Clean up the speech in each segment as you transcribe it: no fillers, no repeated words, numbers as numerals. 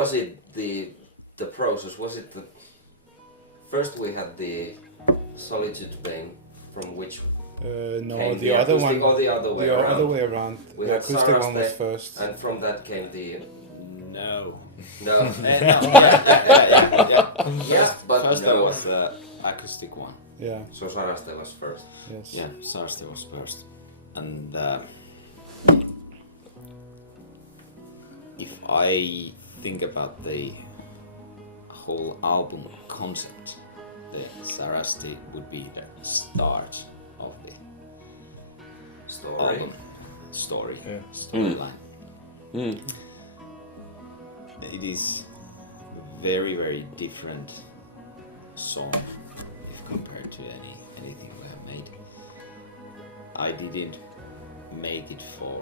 was it the process? Was it the first we had the Solitude Bane, from which No, came the other acoustic, one. or the other way The around? other way around. We The had acoustic one was Saraste, first. and from that came the No. no. Yeah, but First no. there was the acoustic one. Yeah. So Saraste was first. Yes. Yeah, Sarste was first. And if I think about the whole album concept, the Sarasti would be the start of the album story, storyline. It is very, very different song if compared to anything we have made. I didn't make it for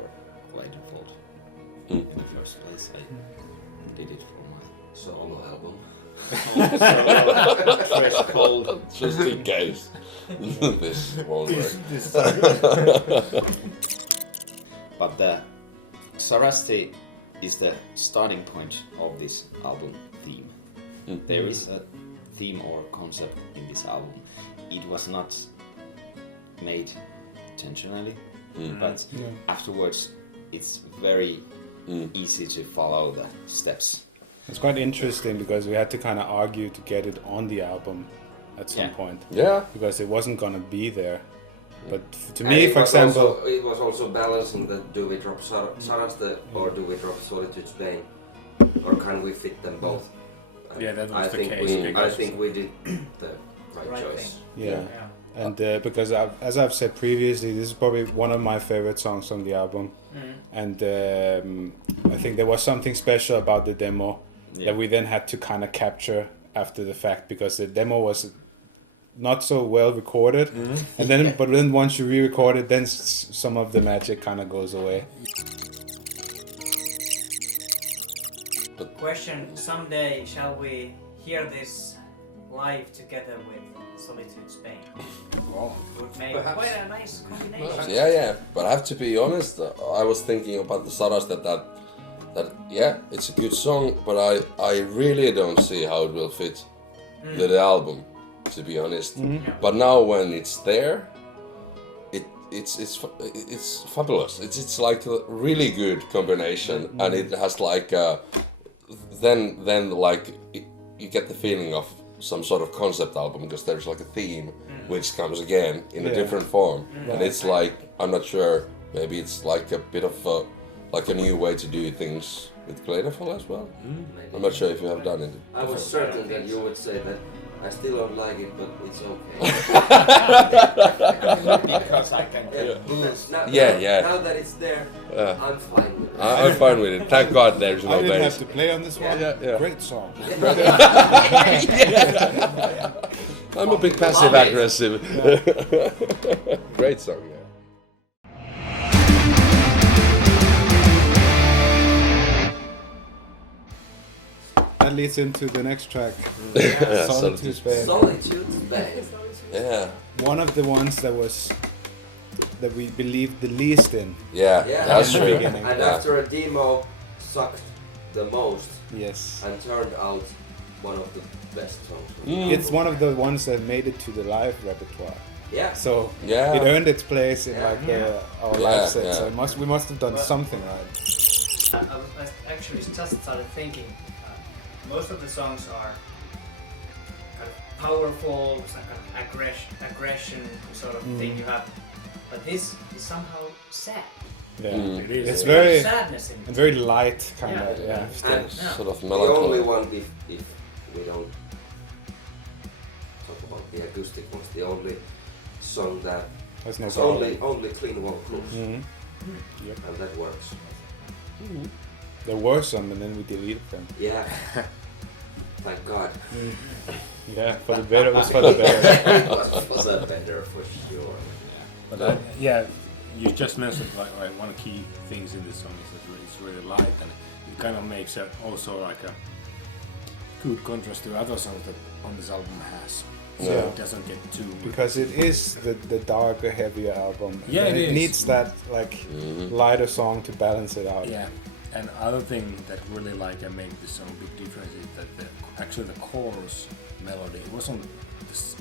Gladenfold in the first place. I did it for my Solo album. threshold. Just in case this won't work. But the Sarasti is the starting point of this album theme. There is a theme or concept in this album. It was not made intentionally, but afterwards it's very easy to follow the steps. It's quite interesting because we had to kind of argue to get it on the album at some point. Yeah. Because it wasn't gonna be there. But to And me, it for was example, also, it was also balancing that do we drop Saraste or do we drop Solitude's Bane, or can we fit them both? And Yeah, that was I the think case, I because- think we did the right choice. yeah. And because as I've said previously, this is probably one of my favorite songs on the album. And I think there was something special about the demo that we then had to kind of capture after the fact, because the demo was not so well recorded, and then once you re-record it, then some of the magic kind of goes away. Question: someday shall we hear this live together with Solitude Spain? Would make quite a nice combination. Yeah. But I have to be honest. I was thinking about the Saraste that yeah, it's a good song, but I really don't see how it will fit the album, to be honest. But now when it's there, it's fabulous. It's like a really good combination, and it has like then like you get the feeling of some sort of concept album, because there's like a theme which comes again in a different form, and it's like, I'm not sure, maybe it's like a bit of like a new way to do things with Gladenfold as well. I'm not sure if you have done it. I was certain that you would say that. I still don't like it, but it's okay. Because I can Now that it's there, I'm fine with it. I'm fine with it. Thank God there's no I didn't bass. have to play on this one. Yeah. Great song. I'm a bit passive aggressive. Great song, yeah. That leads into the next track. Solitude Bane. Solitude's Bane. Yeah. One of the ones that we believed the least in. Yeah, that's in the true. beginning. And after a demo sucked the most Yes. and turned out one of the best songs. It's one of the ones that made it to the live repertoire. Yeah. So Yeah. it earned its place in like our live set. yeah. So we must have done something right. I actually just started thinking, most of the songs are kind of powerful, some kind of aggression sort of thing you have, but this is somehow sad. Yeah. It is. It's There's very sadness in it. and very light kind Yeah. of. Yeah. And Sort of the only melancholy. one, if we don't talk about the acoustic ones, the only song that There's no it's problem. only clean vocals, Yep. and that works. There were some, and then we deleted them. Yeah. Thank God. Yeah, for the better. It was for the better. It was a better for sure. But you just mentioned like one key things in this song is that it's really light, and it kind of makes it also like a good contrast to other songs that on this album has. So Yeah. it doesn't get too Because it is the darker, heavier album. Yeah, And it it is. needs that like lighter song to balance it out. yeah. And other thing that really like I made this song a big difference is that actually the chorus melody it wasn't this,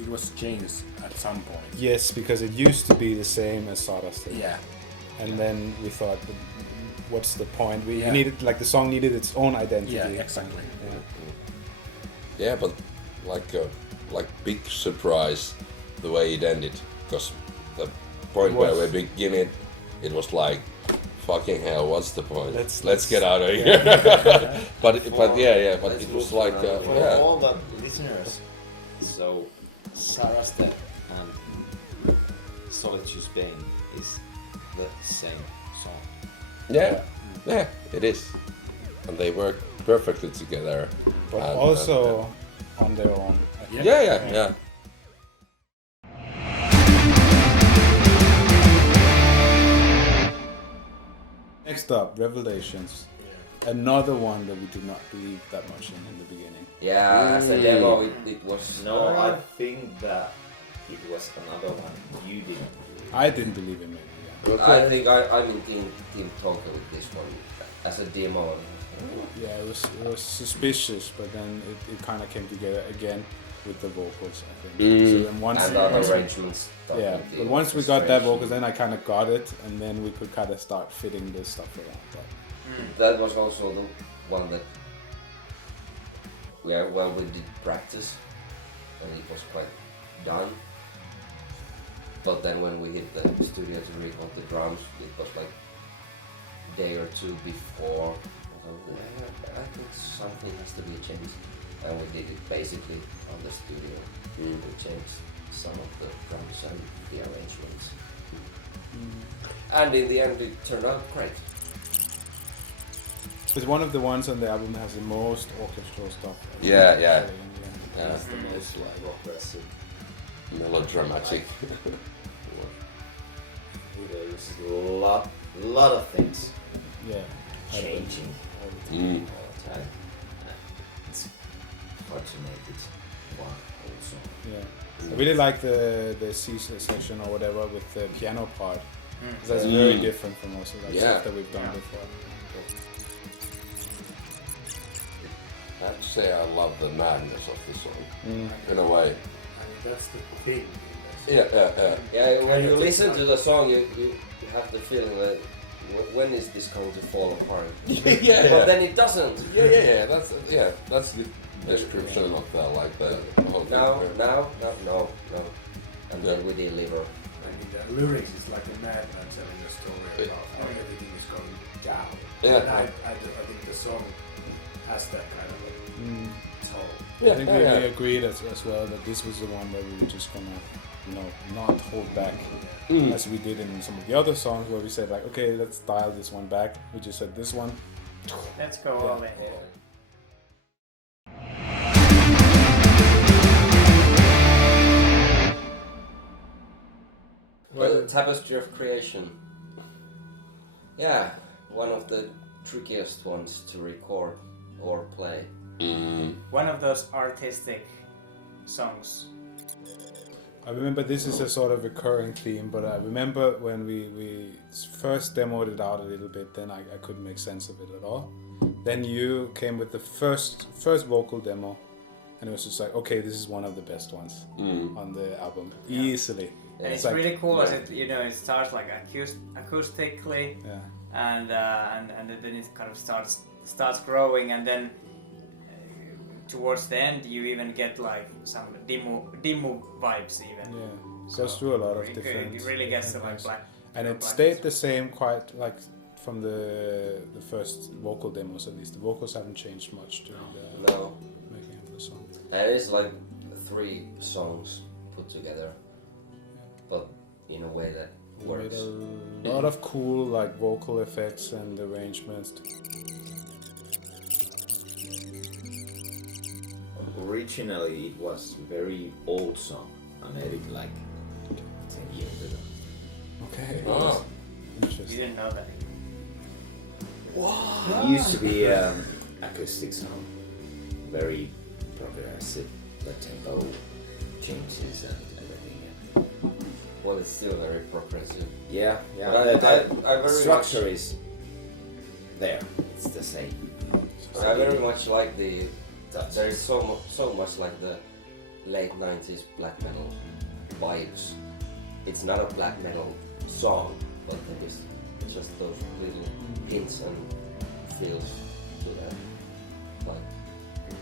it was changed at some point. Yes, because it used to be the same as Sawdust. Yeah. And then we thought, what's the point? We Yeah. needed, like, the song needed its own identity. Yeah, exactly. Yeah, but like big surprise the way it ended, because the point where we begin it was like, fucking hell, what's the point? Let's get out of here. but it was like For all the listeners, so Sarasta and Solitude's Bane is the same song. yeah, it is, and they work perfectly together. But And- also on their own. yeah. Next up, Revelations. Another one that we did not believe that much in the beginning. Yeah, as a demo, it was. No, I think that it was another one you didn't. I didn't believe in it. Yeah. I think I'm in Team Tonka with this one as a demo. Yeah, it was suspicious, but then it kind of came together again with the vocals, I think. So then once And the arrangements. yeah, but once we got that vocals, then I kind of got it, and then we could kind of start fitting this stuff around. But That was also the one that we did practice, and it was quite done. But then when we hit the studio to record the drums, it was like a day or two before. I think something has to be changed, and we did it basically on the studio. We changed some of the drums and the arrangements, and in the end, it turned out great. it's one of the ones on the album that has the most orchestral stuff. Yeah. That's the most like oppressive. Melodramatic. There's a lot of things Yeah. changing All the time. all the time. It's hard to make it one whole song. Yeah. I really like the C section or whatever with the piano part. That's very different from most of that stuff that we've done before. I have to say I love the madness of this song, in a way. That's the thing. Yeah. Yeah, when you listen to the song, you have the feeling that when is this going to fall apart? yeah. But then it doesn't. Yeah. That's the description of the whole thing. No. And then we deliver. The lyrics is like a madman telling a story about how everything is going down. Yeah. And I think the song has that kind of tone. I think we agreed as well that this was the one that we were just gonna, not hold back as we did in some of the other songs where we said like, okay, let's dial this one back. We just said this one. Let's go all in. Well, Tapestry of Creation. Yeah, one of the trickiest ones to record or play. One of those artistic songs. I remember this is a sort of recurring theme, but I remember when we first demoed it out a little bit, then I couldn't make sense of it at all. Then you came with the first vocal demo, and it was just like, okay, this is one of the best ones on the album, easily. And it's like- really cool as it starts like acoustically, and then it kind of starts growing, and then towards the end you even get like some demo vibes even. Yeah, goes through a lot of It different. really gets to like things. black. And it black stayed the same quite like from the first vocal demos at least. The vocals haven't changed much during the No, making of the song. and it's like 3 songs put together, but in a way that We works. made a lot of cool like vocal effects and arrangements. Originally, it was a very old song. I made it like 10 years ago. Okay. Oh. You Interesting. didn't know that. It used to be acoustic song, very progressive, the tempo changes and everything. Well, it's still very progressive. Yeah, But I the very structure is there. It's the same. I very much like the. There is so much like the late 90s black metal vibes. It's not a black metal song, but there is just those little hints and feels to that, like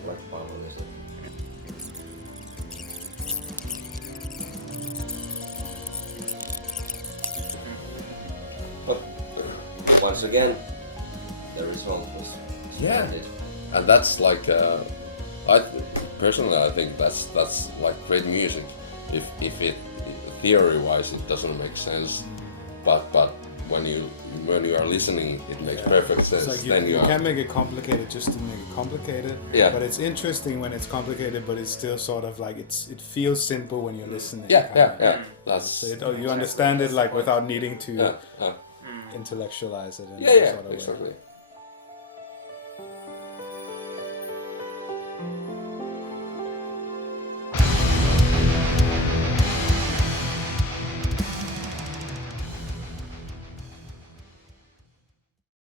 rock power music. But once again, the result was splendid. And that's like, I think that's like great music. If it theory-wise it doesn't make sense, but when you are listening, it makes perfect sense. It's like then you can't make it complicated just to make it complicated. Yeah. But it's interesting when it's complicated, but it's still sort of like it feels simple when you're listening. Yeah. That's So you understand it like without needing to yeah. intellectualize it in Yeah, sort of exactly. way.